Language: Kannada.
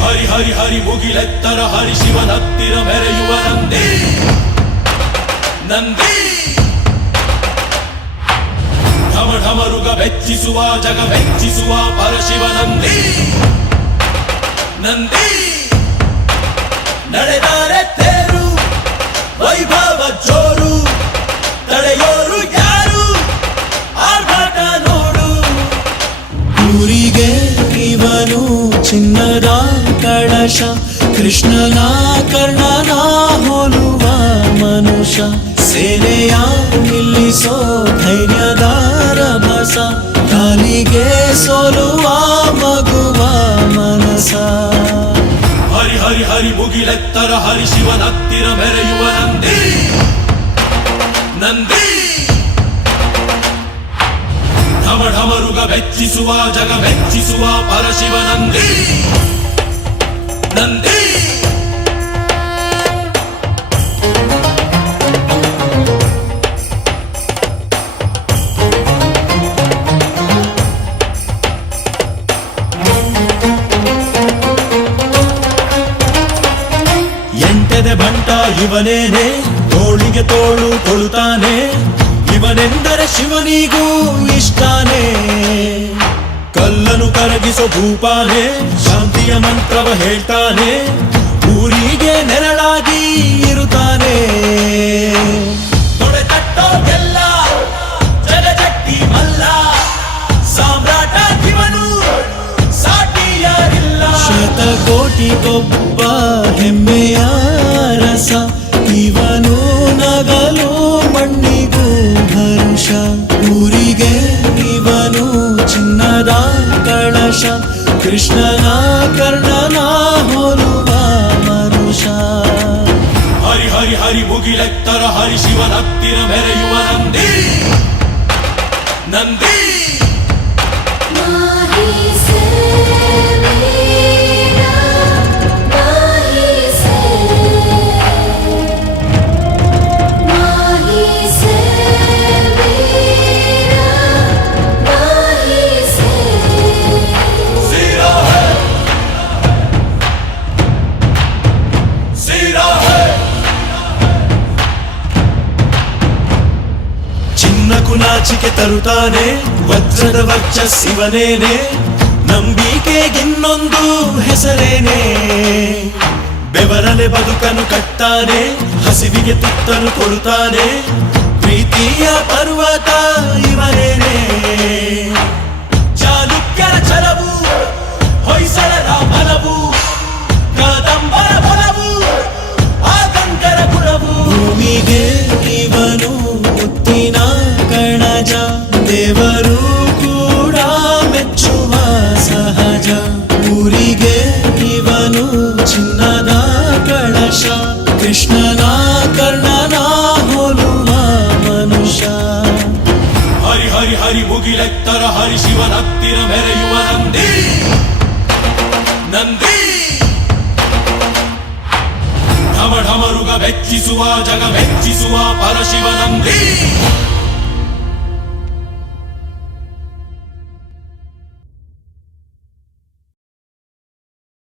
ಹರಿ ಹರಿ ಹರಿ ಮುಗಿಲೆತ್ತರ ಹರಿ ಶಿವನತ್ತಿರ ಮೆರೆಯುವ ನಂದಿ ನಂದಿ ಢಮ ಢಮರುಗ ಬೆಚ್ಚಿಸುವ ಜಗ ಬೆಚ್ಚಿಸುವ ಪರಶಿವ ನಂದಿ ನಂದಿ ನಡೆದಾರೆ ತೇರು ವೈಭವ ಜೋರು ತಡೆಯೋರು ಯಾರು ಆರ್ಭಟ ನೋಡು ಊರಿಗೆ ಇವನು ಚಿನ್ನದ ಕಳಶ ಕೃಷ್ಣನ ಕರ್ಣನ ಹೋಲುವ ಮನುಷ್ಯ ಸೇನೆಯ ನಿಲ್ಲಿಸೋ ಧೈರ್ಯದ ರಭಸ ಕಾಲಿಗೆ ಸೋಲುವ ಮಗುವ ಮನಸ ಹರಿ ಹರಿ ಹರಿ ಮುಗಿಲೆತ್ತರ ಹರಿ ಶಿವನತ್ತಿರ ಮೆರೆಯುವ ನಂದಿ ನಂದಿ ಢಮ ಢಮರುಗ ಬೆಚ್ಚಿಸುವ ಜಗ ಬೆಚ್ಚಿಸುವ ಪರಶಿವ ನಂದಿ ನಂದಿ ಎಂಟೆದೆ ಬಂಟ ಇವನೇನೆ ತೋಳಿಗೆ ತೋಳು ಕೊಳುತ್ತಾನೆ ಇವನೆಂದರೆ ಶಿವನಿಗೂ ಇಷ್ಟಾನೆ ಕಲ್ಲನು ಕರಗಿಸೋ ಭೂಪಾನೆ ಶಾಂತಿಯ ಮಂತ್ರವ ಹೇಳ್ತಾನೆ ಊರಿಗೆ ನೆರಳಾಗಿ ಇರುತ್ತಾನೆ ತೊಡೆ ತಟ್ಟೋಗೆಲ್ಲ ಜಗಜಟ್ಟಿ ಮಲ್ಲ ಸಾಮ್ರಾಟ ಇವನು ಸಾಟಿಯಾರಿಲ್ಲ ಶತಕೋಟಿಗೊಬ್ಬ ಹೆಮ್ಮೆಯ ರಸ ಇವನು ನಗಲು ಮಣ್ಣಿಗೂ ಹರ್ಷ ಊರಿಗೆ ಇವನು ಚಿನ್ನದ ಕಳಶ ಕೃಷ್ಣನ ಕರ್ಣನ ಹೋಲುವ ಮನುಷ್ಯ ಹರಿ ಹರಿ ಹರಿ ಮುಗಿಲೆತ್ತರ ಹರಿ ಶಿವನತ್ತಿರ ಮೆರೆಯುವ ನಂದಿ ನಂದಿ ಚಿನ್ನಕು ನಾಚಿಕೆ ತರುತ್ತಾನೆ ವಜ್ರದ ವರ್ಚಸ್ಸಿವನೇನೆ ನಂಬಿಕೆಗಿನ್ನೊಂದು ಹೆಸರೇನೆ ಬೆವರಲೆ ಬದುಕನ್ನು ಕಟ್ತಾನೆ ಹಸಿವಿಗೆ ತುತ್ತನ್ನು ಕೊಡುತ್ತಾನೆ ಪ್ರೀತಿಯ ಪರ್ವತ ಇವನೇನೆ ಚಾಲುಕ್ಯರ ಛಲವು ಹೊಯ್ಸಳರ ಬಲವು ಕದಂಬರ ಬಲವು ಆಗಂಗರ ಗುಣವು ಭೂಮಿಗೆ ಇವನು ಮುತ್ತಿನ ಕಣಜ ದೇವರು ಕೂಡ ಮೆಚ್ಚುವ ಸಹಜ ಊರಿಗೆ ಇವನು ಚಿನ್ನದ ಕಳಶ ಕೃಷ್ಣನ ಕರ್ಣನ ಹೋಲುವ ಮನುಷ್ಯ ಹರಿ ಹರಿ ಹರಿ ಮುಗಿಲೆತ್ತರ ಹರಿ ಶಿವನತ್ತಿರ ಮೆರೆಯುವ ನಂದಿ ನಂದಿ ಢಮ ಢಮರುಗ ಬೆಚ್ಚಿಸುವ ಜಗ ಬೆಚ್ಚಿಸುವ ಪರಶಿವ ನಂದಿ